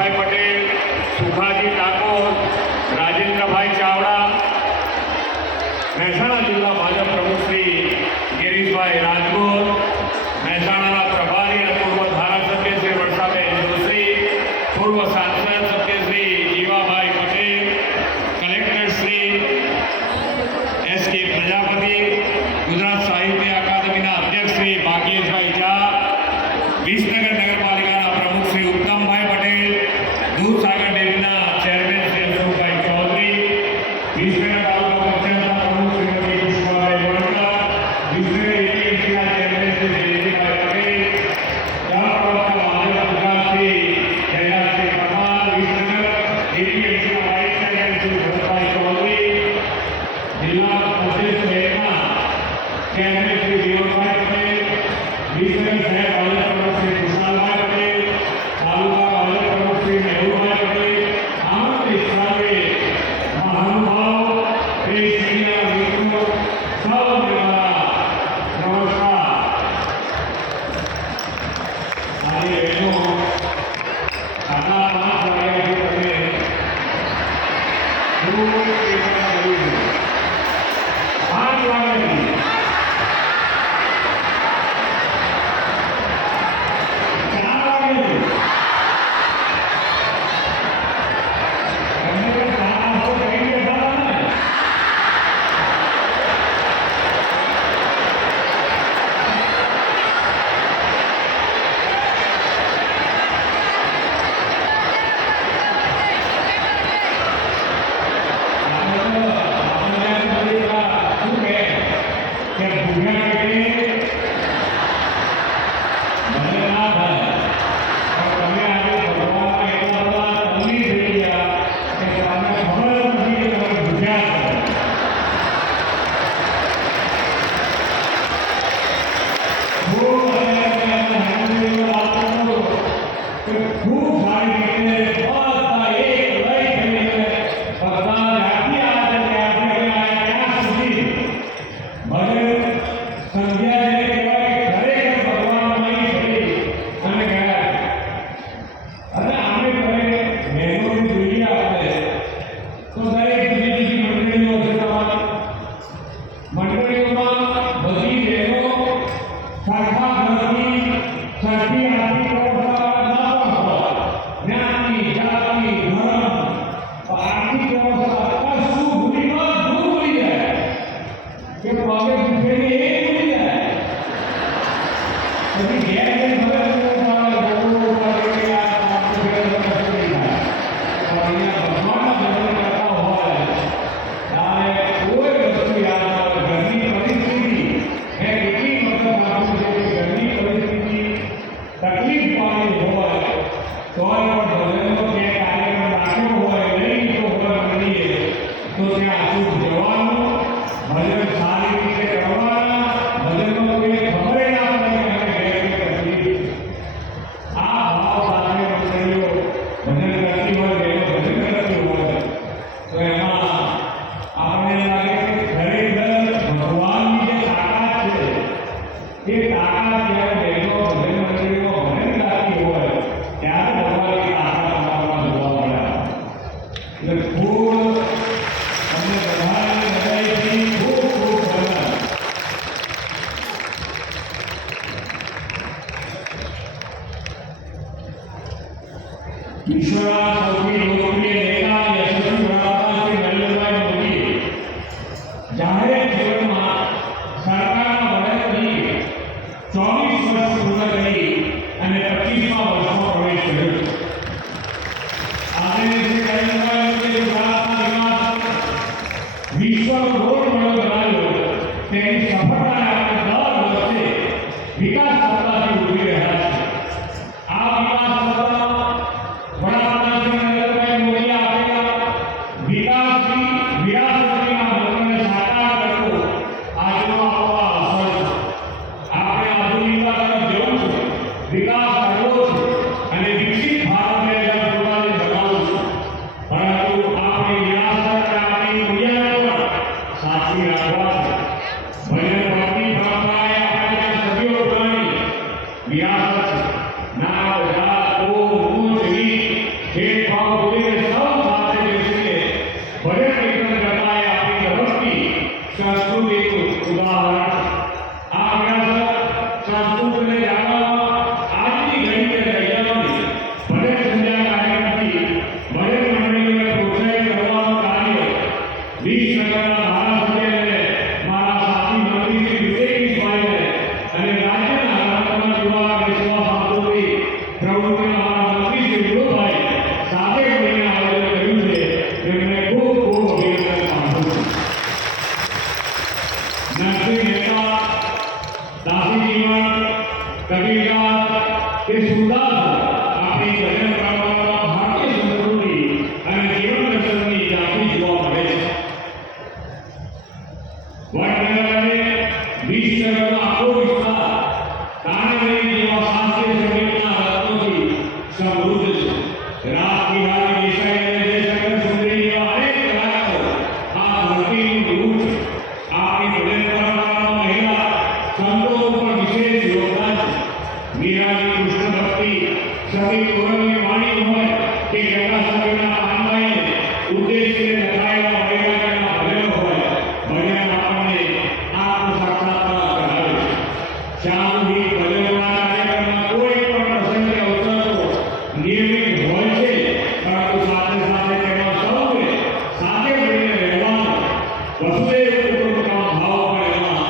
જયેશભાઈ પટેલ, સુખાજી ઠાકોર, રાજેન્દ્રભાઈ ચાવડા, મહેસાણા જિલ્લા ભાજપ પ્રમુખ શ્રી ગિરીશભાઈ રાજગોર, મહેસાણાના પ્રભારી અને પૂર્વ ધારાસભ્ય શ્રી વર્ષાબેન જોશી, પૂર્વ સાંસદ સભ્ય શ્રી જીવાભાઈ પટેલ, કલેક્ટર શ્રી S.K. પ્રજાપતિ, ગુજરાત સાહિત્ય અકાદમીના અધ્યક્ષ શ્રી ભાગ્યેશભાઈ ઝા, વિસનગર નગરપાલિકાના પ્રમુખ શ્રી ઉત્તમભાઈ પટેલ, દૂધસાગર ડેરીના ચેરમેન શ્રી અશોકભાઈ ચૌધરી, વિસનગર તાલુકા પંચાયતના પ્રમુખ શ્રીમતી પુષ્પાભાઈ વણકર, વિસનગર એપીએમસીના ચેરમેન શ્રી જયંતિભાઈ પટેલ, જળપ્રવાહના મહાજન ગુજરાત શ્રી જયરાજસિંહ પરમાર, વિસનગર એપીએમસીના વાઇસ ચેરમેન શ્રી ભરતભાઈ ચૌધરી, જિલ્લા પંચાયત શહેરના ચેરમેન શ્રી વિનોદભાઈ પટેલ, વિસનગર શહેર ભાજપ પ્રમુખ શ્રી કુશાલભાઈ પટેલ, તાલુકા ભાજપ પ્રમુખ શ્રી મેહુલભાઈ પટેલ, આમંત્રિત સર્વે મહાનુભાવ, પ્રેસ મીડિયા મિત્રો, સૌને મારા નમસ્કાર. આજે બહેનો સાડા 5 વાગ્યાથી તમે ખૂબ પ્રેરણા કરી છે. 5 વાગ્યાથી વિશ્વના સૌથી લોકપ્રિય નેતા યશસ્વી વડાપ્રધાન શ્રી નરેન્દ્રભાઈ મોદીએ જાહેર જીવનમાં સરકારના બજેટ તરીકે 24 વર્ષ પૂર્ણ કરી અને 25મા વર્ષમાં પ્રવેશ કર્યો. આજે શ્રી નરેન્દ્રભાઈ મોદીએ ગુજરાતના વિકાસ વિશ્વનો રોલ મોડેલ બનાવ્યો. તેની સફળતાને આપણે દર વર્ષે વિકાસ સપ્તાહથી ઉજવી રહ્યા છીએ. આ વિકાસ સપ્તાહ વડાપ્રધાન શ્રી નરેન્દ્રભાઈ મોદીએ આપેલા અદ્ભુત છે. રામકિહારી દેસાઈ અને જયશંકર સુંદરી જેવા અનેક કલાકારો આ ધરતીનું રૂપ છે. આપણી ભજન પરંપરામાં મહિલા સંતોનું પણ વિશેષ યોગદાન છે. મીરાની કૃષ્ણ ભક્તિ, સતી ગૌરવની વાણી હોય કે ગંગાસાગરના પાનબાઈને ઉદ્દેશીને લખાયેલા વૈરાગ્યના ભજનો હોય, ભજન આપણને આત્મ સાક્ષાત્કાર કરાવે છે. સામૂહિક ભજનોના કાર્યક્રમમાં કોઈ પણ પ્રસંગ કે અવસર તો નિયમિત હોય છે, પરંતુ સાથે સાથે તેમાં સૌએ સાથે મળીને રહેવાનો વસુદેવ કુટુંબકમ ભાવ પણ એમાં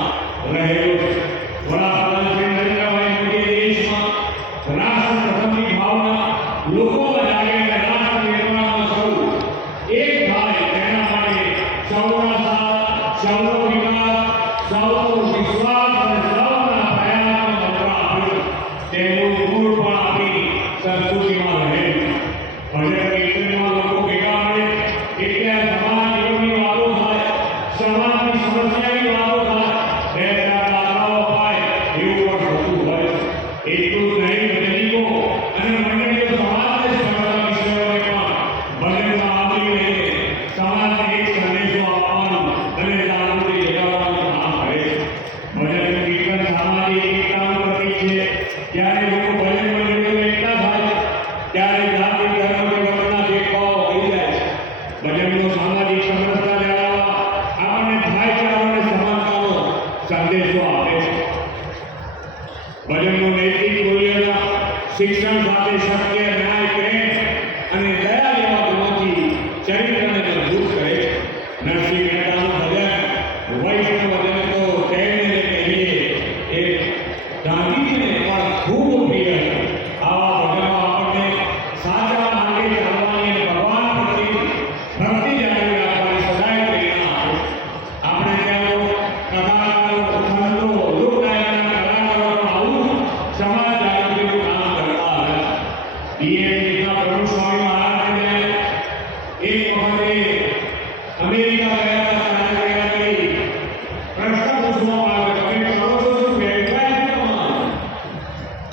રહેલો છે. વડાપ્રધાન શ્રી નરેન્દ્રભાઈ મોદીએ દેશમાં રાષ્ટ્ર પ્રથમની ભાવના લોકોમાં જાગે અને રાષ્ટ્ર નિર્માણમાં સૌ એક થાય તેના માટે સૌના સાથ, સૌનો વિકાસ, સૌનો વિશ્વાસ અને સૌના પ્રયાસનો મંત્ર આપ્યો. તેનું મૂળ પણ આપણી સંસ્કૃતિમાં રહેલું. ભજન કીર્તનમાં લોકો ભેગા મળે એટલે સમાજ જીવનની વાતો થાય, સમાજની સમસ્યાની વાતો થાય, બે ચાર દાખલાઓ અપાય એવું પણ થતું હોય. એટલું જ નહીં, ભજનીકો અને મંડળીઓ સમાજને સમજતા વિષયોને પણ ભજનમાં આવરી લઈને સમાજને એક સંદેશો આપવાનું અને જાગૃતિ જગાવવાનું કામ કરે છે. ભજન કીર્તન સામાજિક એકતાનું પ્રતીક છે. જ્યારે લોકો ભજન મંડળીઓમાં એકઠા થાય ત્યારે જાતિ ધર્મ કે વર્ગના ભેદભાવો વધી જાય છે. ભજનનો સામાજિક સમરસતા જાળવવા આપણને ભાઈચારો અને સમાનતાનો સંદેશો આપે છે. ભજનનું નૈતિક મૂલ્યના શિક્ષણ સાથે સત્ય, ન્યાય, પ્રેમ અને દયા જેવા ગુણોથી ચરિત્રને મજબૂત કરે છે. નરસિંહ મહેતાનું ભજન વૈષ્ણવજન તો તેમને કહીએ એ ગાંધીજીને પણ ખૂબ પ્રિય હતું. આવા ભજનો આપણને સાચા માર્ગે ચાલવાની અને ભગવાન પ્રત્યે ભક્તિ જાળવી રાખવાની સદાય પ્રેરણા આપે છે. આપણે ત્યાં તો કથાકારો, સંતો, લોકગાયકના કલાકારો પણ આવું સમાજ જાગૃતિનું કામ કરતા હતા. DMDના પ્રભુ સ્વામી મહારાજને એક વખતે અમેરિકા ગયા હતા. ત્યાં ગયા કરી પ્રશ્ન પૂછવામાં આવ્યો, તમે કરો છો શું? વ્યવસાય છે તમારો?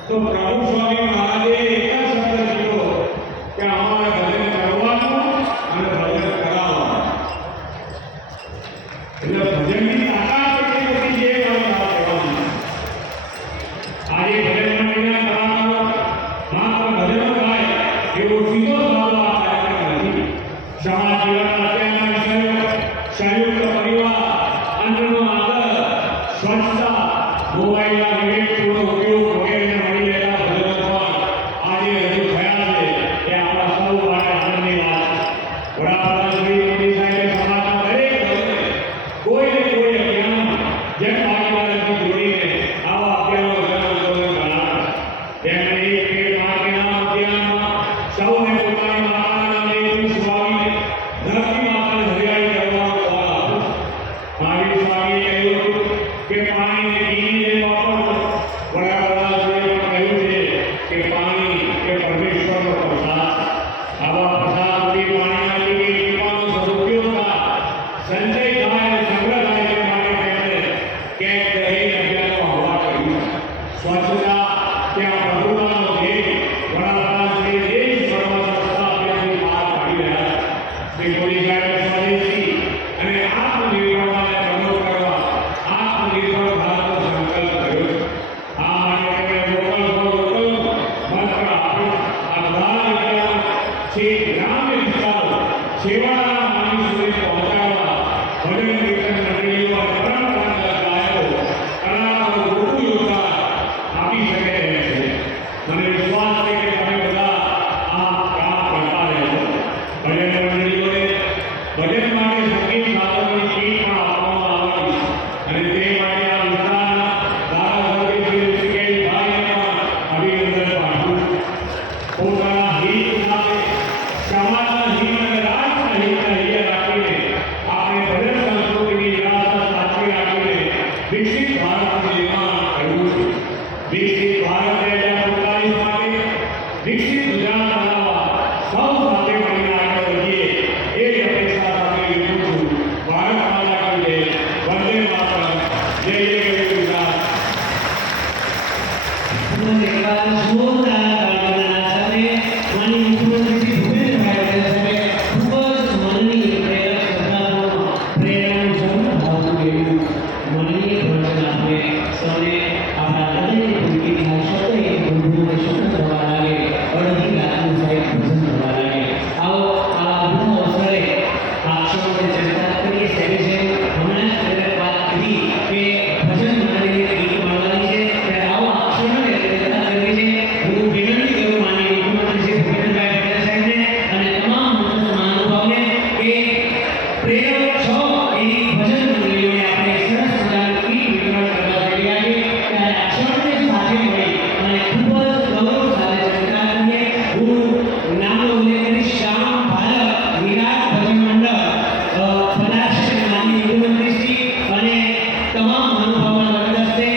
તો પ્રભુ સ્વામી મહારાજે એક જ શબ્દ કીધો કે અમારે ભજન કરવાનું અને ભજન કરાવવાનું. એટલે ભજનની તાકાત કેટલી બધી છે એ મારે વાત કરવાની. આજે ભજન મંડળીના કલાકારો માત્ર ભજનો ગાય એવો સીધો સવાલ આ કાર્યક્રમ નથી. સમાજ જીવનના અત્યારના વિષયો, સંયુક્ત પરિવાર, અન્નનો આદર, સ્વચ્છતા, મોબાઈલના વિવેકપૂર્ણ ઉપયોગ વગેરેને મળી રહેલા ભજનો પણ આજે રજૂ થયા છે. એ આપણા સૌ માટે આનંદની વાત છે. વડાપ્રધાન શ્રી મોદી સાહેબે સમાજના દરેક વર્ગને કોઈને કોઈ અભિયાનમાં જનભાગીદારીથી જોડીને આવા અભિયાનો જન આંદોલન ગણાવ્યા. તેમણે એક પેડ માં કે નામ અભિયાનમાં સૌને પોતાની માતાના નામે એક વૃક્ષ વાવીને ધરતી માતાને હરિયાળી કરવાનો કોલ આપ્યો. મહાવીર સ્વામીએ કહ્યું હતું કે પાણીને પીની જેમ વાપરવું. વડાપ્રધાનશ્રીએ પણ કહ્યું છે કે પાણી એ પરમેશ્વરનો પ્રસાદ. આવા પ્રસાદરૂપી પાણીના લીધે ટીપાનો સદુપયોગ થાય, સંચય થાય અને સંગ્રહ થાય તે માટે તેમણે ક્યાંક દરેક અભિયાનનો આહ્વાન કર્યું. સ્વચ્છતા ત્યાં પ્રભુતાનો ધ્યેય વડાપ્રધાનશ્રી દેશભરમાં સ્વચ્છતા અભિયાનની બહાર પાડી રહ્યા છે. શ્રી મોદી સાહેબે સ્વદેશી અને આત્મનિર્ભરતાને પ્રમોટ કરવા આત્મનિર્ભર ભારતનો સંકલ્પ કર્યો છે. આ માટે તેમણે વોકલ ફોર લોકલનો મંત્ર આપ્યો. આ બધા અભિયાનો છેક ગ્રામ્ય વિસ્તારો, છેવાડાના માનવી સુધી પહોંચાડવા ભજન કીર્તન મંડળીઓ અને પરંપરાગત ગાયકો, કલાકારો મોટું યોગદાન આપી શકે એમ છે. મને વિશ્વાસ છે કે તમે બધા આ કામ કરતા રહેશો. ભજન મંડળીઓને ભજન માટે સંગીત સાધનોની કીટ પણ આપવામાં આવવાની છે અને તે માટે આ વિસ્તારના ધારાસભ્ય શ્રી ઋષિકેશભાઈને પણ અભિનંદન પાઠવું છું. પોતાના હિત સાથે સમાજના હિત અને રાષ્ટ્રના હિતને હૈયે રાખીને આપણે ભજન સંસ્કૃતિની વિરાસત સાચવી રાખીને વિકસિત ભારતનું નિર્માણ કરવું છે. વિકસિત ભારત 2047 માટે વિકસિત ગુજરાત બનાવવા સૌ સાથે મળીને આગળ વધીએ એવી અપેક્ષા સાથે વિરમું છું. ભારત માતા કી જય. વંદે માતરમ. જય જય ગુજરાત. Joderlah, માનनीय मुख्यमंत्री श्री भूपेन्द्रभाई पटेल साहेबે ખૂબ જ મનની પ્રેરક શબ્દોનો પ્રેરણાનું ભાવતું એવું મનની પ્રવચન આપે સૌને આપણા હૃદયની પૂરી થાય શબ્દ એક બંધુને શબ્દ થવા લાગે અડધી રાતનું સાહેબ ભજન થવા લાગે આવો આવા બધા અવસરે આક્ષરોની ચર્ચા કરીએ સાહેબે છે હમણાં જ પહેલા વાત કરી કે ભજન મંડળીની ગીત મળવાની છે ત્યારે આવો આક્ષરોને ચર્ચા કરવી છે હું વિનંતી કરું માનનીય મુખ્યમંત્રી શ્રી ભૂપેન્દ્રભાઈ પટેલ સાહેબને અને તમામ મંચ મહાનુભાવોને કે પ્રેરક છો એવી ભજન મંડળીઓને આપણે સરસ મજાનું ગીત વિતરણ કરવા જઈ રહ્યા છીએ ત્યારે અક્ષરોને સાથે મળી અને ખૂબ જ ગૌરવ સાથે ચર્ચા કરીએ હું નામનો ઉલ્લેખ કરીશ શ્યામ ભારત વિરાટ ભજન મંડળ પધારશે માનનીય મુખ્યમંત્રી શ્રી અને તમામ મહાનુભાવોના વરદસ્તે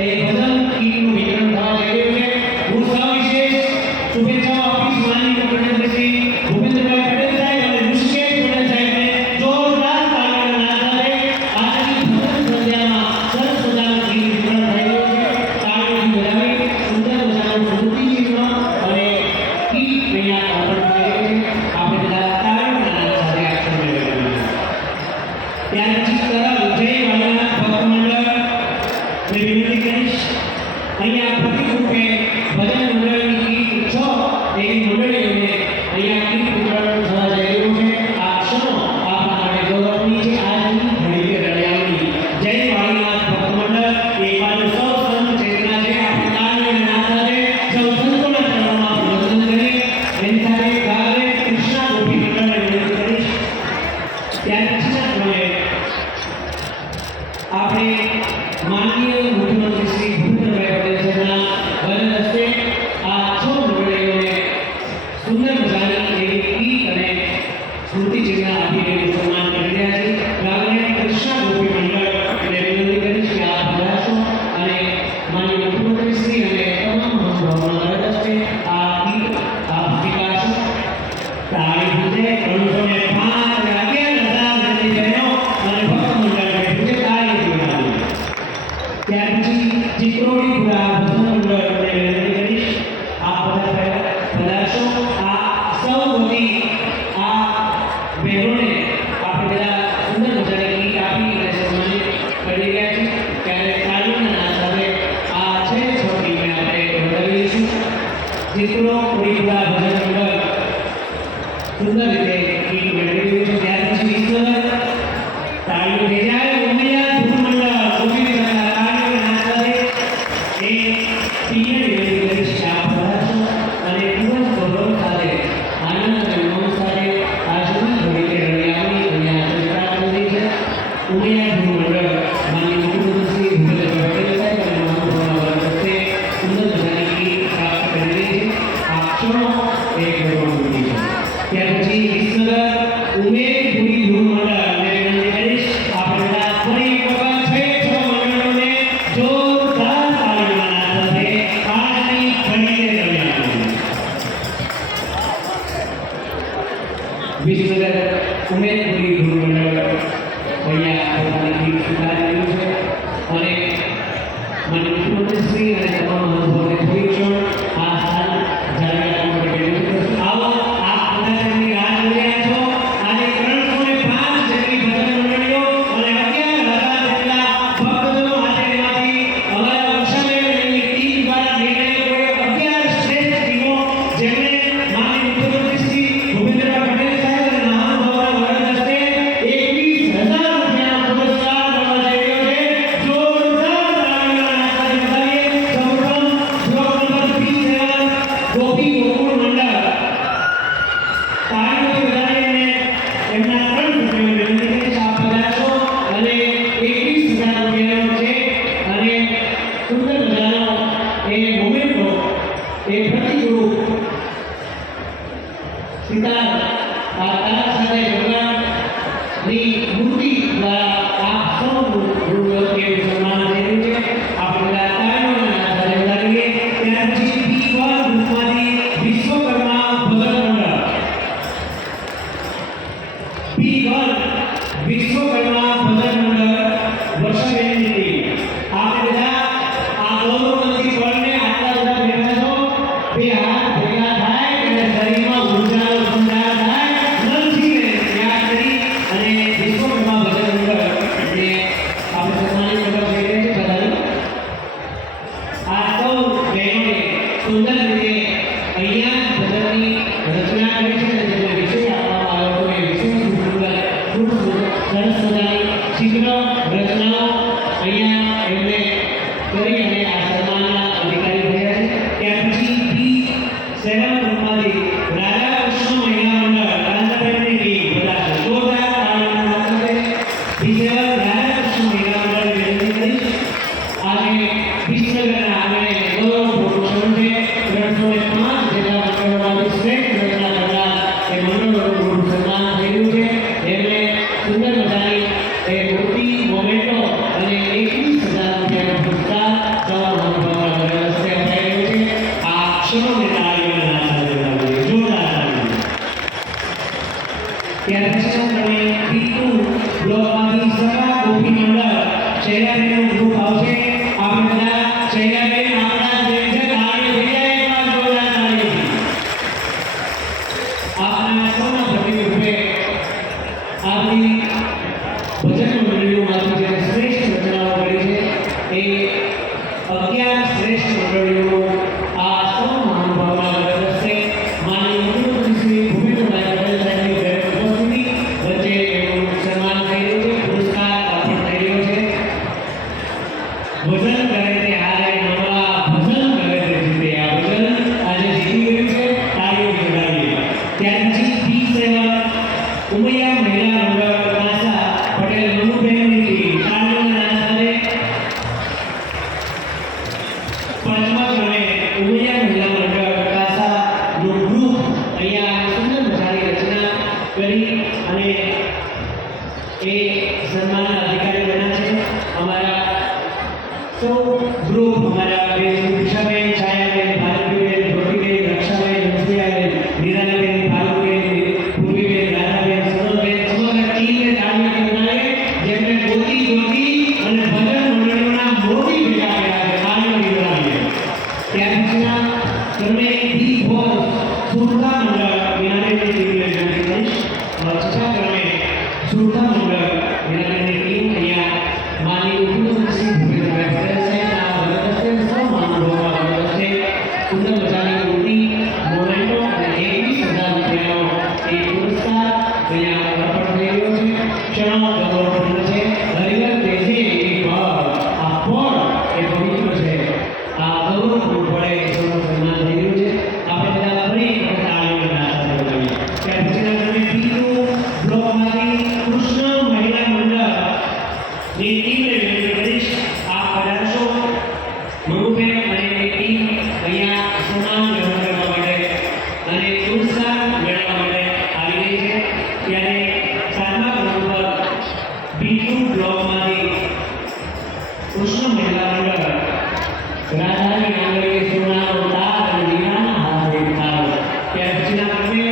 એ ભજન ગીતનું વિતરણ થવા જઈ રહ્યું છે હું સવિશેષ શુભેચ્છાઓ આપીશ માનનીય મુખ્યમંત્રી શ્રી ભૂપેન્દ્રભાઈ પટેલ સાહેબ અને ઋષિકેશ પટેલ સાહેબને જોરદાર તાળીઓના નાદ સાથે આજની ભજન સંધ્યામાં સરસ મજાનું ગીત વિતરણ થઈ રહ્યું છે તાળીઓથી બજાવી સુંદર મજાનું સ્મૃતિચિહ્ન અને ગીત અહીંયા અર્પણ થઈ રહ્યું છે આપણે બધા તાળીઓના નાદ સાથે આક્ષર મેળવીએ ત્યાર પછી તરલ જય વાળીનાથ ભક્ત મંડળ મેં વિનંતી કરીશ અહીંયા પ્રતિકરૂપે ભજન મંડળની ગીત છો એવી મંડળીઓને અહીંયા ગીત વિતરણ થવા જઈ રહ્યું છે આ ક્ષણો આપણા માટે ગૌરવની છે આજની ઘડીએ રળિયામણી જય વાળીનાથ ભક્ત મંડળ એ બાજુ સૌ સંત ચેતના છે આપણે તાળીઓના નાદ સાથે સૌ સંતોના ચરણોમાં વંદન કરીએ એની સાથે ગાવે કૃષ્ણા ગોપી મંડળને વિનંતી કરીશ ત્યાર પછીના ક્રમે આપણે માનનીય મુખ્યમંત્રી શ્રી ભૂપેન્દ્રભાઈ પટેલ સાહેબના વરદ હસ્તે આ છ મંડળીઓને સુંદર મજાની એવી ગીત અને સ્મૃતિચિહ્ન આપીને સન્માન કરી રહ્યા છે ગામને કૃષ્ણા ગોપી મંડળને વિનંતી કરીશ કે આપ પધારશો અને માનનીય મુખ્યમંત્રી શ્રી અને તમામ મહાનુભાવોના વરદ હસ્તે આ ગીત આપ સ્વીકારશો તાળી પૂજે 305 11,000 જેટલી બહેનો અને ભક્ત મંડળને પૂજે તાળી પૂજે ત્યાર પછી ચિત્રોડીપુરા ભજન મંડળને વિનંતી કરીશ આપ બધા પધારશો આ સૌ બધી આ બહેનોને આપણે બધા સુંદર મજાની ગીત આપી અને સન્માનિત કરી રહ્યા છીએ ત્યારે તાળીઓના નાદ સાથે આ છે ટીમને આપણે વધાવી દઈશું ચિત્રોડીપુરા ભજન મંડળ સુંદર રીતે ગીત મેળવી રહ્યું છે ત્યાર પછી વિશ્વદર તાળીઓ થઈ જાય ઉમિયા ધૂન મંડળ ગોપીનગરના તાળીઓના નાદ સાથે એ ટીમને વિનંતી કરીશ કે આપ પધારશો અને ખૂબ જ ગૌરવ સાથે આનંદ અને ઉમંગ સાથે આજની ઘડીએ રળિયામણી અહીંયા ચર્ચા કરી છે ઉમિયા ધૂન મંડળ માનનીય મુખ્યમંત્રી શ્રી ભૂપેન્દ્રભાઈ પટેલ સાહેબ અને મહાનુભાવોના વરદ હસ્તે સુંદર મજાની ગીત પ્રાપ્ત કરી રહી છે આ ક્ષણો એક ગૌરવની છે ત્યાર પછી વિશ્વદર ઉમેદપુરી ધૂન મંડળને વિનંતી કરીશ આપણે બધા ફરી એક વખત છે છ મંડળોને જોરદાર તાળીઓના નાદ સાથે આજની ઘડીએ રળિયામણી વિશ્વદર ઉમેદપુરી ધૂન મંડળ અહીંયા પોતાની ગીત સ્વીકારી રહ્યું છે અને માનનીય મુખ્યમંત્રી શ્રી અને તમામ મહાનુભાવોને થોડી ક્ષણ આ સ્થાન જાળવી રાખવા માટે વિનંતી કરું છું આવો આપ પધારવાની રાહ જોઈ રહ્યા છો આજે 305 જેટલી ભજન મંડળીઓ અને 11,000 જેટલા ભક્તજનો હાજર એમાંથી અમારા વર્ષાબેનની ટીમ દ્વારા નિર્ણય કર્યો 11 શ્રેષ્ઠ ટીમો જેમણે માનનીય મુખ્યમંત્રી શ્રી ભૂપેન્દ્રભાઈ પટેલ સાહેબ અને મહાનુભાવોના વરદ હસ્તે 21,000 રૂપિયાનો પુરસ્કાર મળવા જઈ રહ્યો છે જોરદાર તાળીઓના નાદ સાથે વધાવીએ સૌપ્રથમ બ્લોક નંબર 37 ગોપી ગોકુળ મંડળ તાળીઓથી વધાવીને એમના 3 સભ્યોને વિનંતી કરીશ આપ પધારશો અને 21,000 રૂપિયાનો છે અને સુંદર મજાનો એ મોમેન્ટો એ પ્રતિગુરુ સિતાર આ તાર સાથે ભગવાનની મૂર્તિ દ્વારા આપ સૌનું એવું સન્માન થઈ રહ્યું છે આપણે બધા તાળીઓના નાદ સાથે વધાવીએ ત્યાર પછી P1 ગ્રુપમાંથી વિશ્વકર્મા ભજન મંડળ P1 વિશ્વકર્મા ભજન મંડળ વર્ષાબેનની ટીમ આપણે બધા આ ગૌરવવંતી પળને આટલા બધા ભેગા છો બે હાથ ભેગા થાય અને શરીર ત્યાર પછીનો તમે B2 બ્લોકમાંથી સગા ગોપી મંડળ શૈલાબેનનું ગ્રુપ આવશે. આપણે બધા શૈલાબેન આપણા જે છે તાળીઓ થઈ જાય એકવાર જોરદાર તાળીઓથી. આપણા સૌના પ્રતિરૂપે આપણી ભજન મંડળીઓમાંથી જે શ્રેષ્ઠ રચનાઓ કરી છે એ 11 શ્રેષ્ઠ મંડળીઓ આ સૌ મહાનુભાવોના ગૌરવસ્તે માનનીય મુખ્યમંત્રી શ્રી ભૂપેન્દ્રભાઈ પટેલ સાહેબની ઉપસ્થિતિ વચ્ચે એનું સન્માન થઈ રહ્યું છે, પુરસ્કાર અર્પણ થઈ રહ્યો છે. ભજન કરે તે હારે નવા ભજન કરે તે જીતે. આ ભજન આજે જીતી ગયું છે, તાળીઓ વગાડીએ. ત્યાર પછી B7 ઉમૈયા મહિલા મંડળ કાંસા પટેલ મનુબેનની ટીમ તાળીઓના નાદ સાથે. પાંચમા ક્રમે ઉમૈયા મહિલા મંડળ કાંસાનું ગ્રુપ અહીંયા સુંદર મજાની રચના કરી અને એ સન્માનના અધિકારી બન્યા છે. અમારા સૌ ગ્રુપ અમારા બેન દિશાબેન, છાયાબેન, ભારતીબેન, જ્યોતિબેન, રક્ષાબેન, હંસિયાબેન, નીરાલીબેન, ભાલુબેન, પૂર્વીબેન, રાધાબેન, સનલબેન, સમગ્ર ટીમને તાળીઓથી વધારે જેમણે ગોતી ગોતી અને ભજન મંડળીઓના મોટી ભેગા કર્યા છે. તાળીઓથી વધારીએ. ત્યાર પછીના ક્રમે B4 સુરતા મંડળ મીનાબેનની ટીમને વિનંતી કરીશ. છઠ્ઠા ક્રમે સુરતા મંડળ મીનાબેનની ટીમ અહીંયા માનનીય મુખ્યમંત્રી શ્રી ભૂપેન્દ્રભાઈ પટેલ સાહેબના વરદસ્તે સૌ મહાનુભાવોના વરદસ્તે સુંદર મજાની મૂર્તિ, મોમેન્ટો અને 21,000 રૂપિયાનો એક પુરસ્કાર અહીંયા અર્પણ થઈ રહ્યો છે. ક્ષણો ગૌરવપૂર્ણ છે. હરિવર તેજે એવી ભાવ આ ફળ એ પવિત્ર છે. આ ગૌરવપૂર્ણ ફળે સૌનું સન્માન થઈ રહ્યું છે. આપણે બધા ફરી એક વખત તાળીઓના નાદ સાથે બોલાવીએ. ત્યાર પછીના ક્રમે B2 બ્લોકમાંથી કૃષ્ણ મહિલા મંડળની ટીમને વિનંતી કરીશ. આપ પધારશો. મનુબેન અને એની ટીમ અહીંયા સન્માન ગ્રહણ કરવા માટે અને પુરસ્કાર મેળવવા માટે આવી રહી છે. ત્યારે સાતમા ક્રમ પર B2 બ્લોકમાંથી કૃષ્ણ મહિલા મંડળ રાધાની આંગળીએ સોનાનો તાર અને વીણાના હાથે તાર. ત્યાર પછીના ક્રમે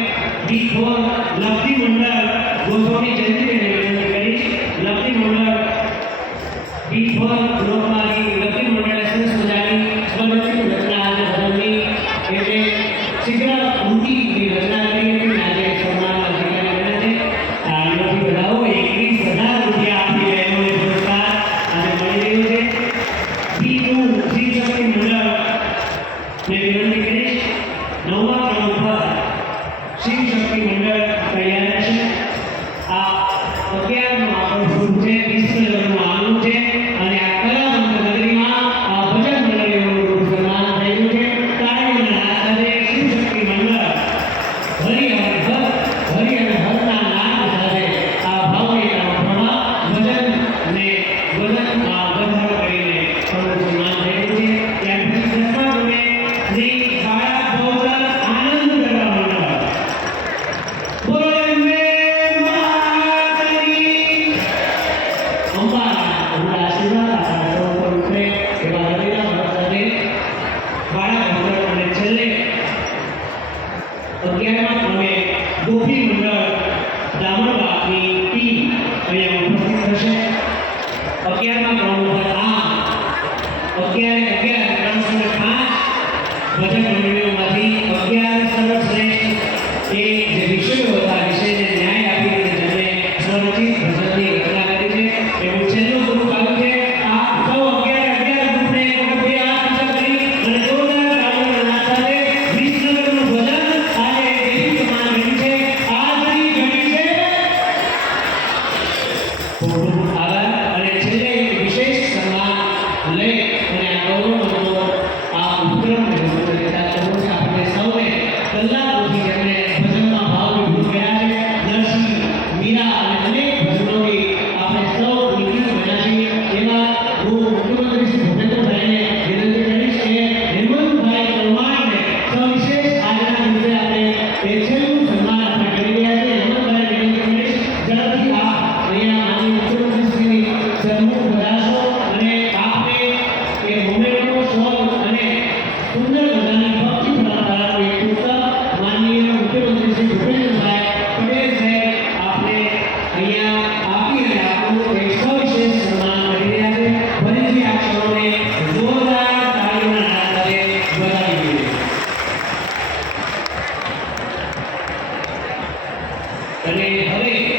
B4 લબ્ધી મંડળ ગોસ્વામી જયંતિબેનને વિનંતી કરીશ. લબ્ધી મંડળ B4 બ્લોકમાંથી લબ્ધી મંડળે સરસ મજાની સ્વરચિત રચના અને ભજનની એટલે શીઘ્ર ઊંડીની રચના કરી હતી. આજે સન્માનના અધિકારી બન્યા છે. તાળીઓથી વધાવો. 21,000 રૂપિયા આપી બહેનોને પુરસ્કાર આજે મળી રહ્યો છે. B2 શ્રી શક્તિ મંડળ ને વિનંતી કરીશ. નવમા ક્રમ પર શિવ શક્તિ મંડળ તૈયાર છે. આ 11નું આપણું ગ્રુપ છે, વિશ્વનું આનંદ છે અને આ કલાવંત નગરીમાં આ ભજન મંડળીઓનું ગ્રુપ સન્માન થયું છે. તાળીઓના નાદ સાથે શિવ શક્તિ મંડળ હરિ અને હરના નાદ સાથે આ ભાવનિકતાનો પ્રભાવ ભજન ને ભજનમાં વધારો કરીને સૌનું સન્માન થયું છે. ત્યાર પછી 10મા ક્રમે શ્રી બાળા ગોવર્ધન આનંદ ગરબા મંડળ. બોલો અંબે માતાની. અંબાના ઉમરા આશીર્વાદ આપણા સૌ પર ઉતરે એવા હૃદયના ભાવ સાથે બાળા ગોવર્ધન અને છેલ્લે 11મા ક્રમે ગોપી મંડળ દામણવાસની ટીમ અહીંયા ઉપસ્થિત થશે. 11મા ક્રમ ઉપર 11 305 ભજન મંડળીઓમાંથી 11 સર્વશ્રેષ્ઠ એ જે વિષયો હતા વિષયને ન્યાય આપી રીતે જેમણે સ્વરચિત ભજનની રચના કરી છે એવું છેલ્લું ગ્રુપ આવ્યું છે. આ સૌ 11 ગ્રુપને એક વખત બે હાથ ઊંચા કરી અને જોરદાર તાળીઓના નાદ સાથે વિસનગરનું ભજન આજે દેવી સમાન બન્યું છે. આજની ઘડી છે. ખૂબ ખૂબ આભાર. અને છેલ્લે એક વિશેષ સન્માન લઈ અને આ ગૌરવનો આ ઉપક્રમ લેતા આપણે સૌને અને હવે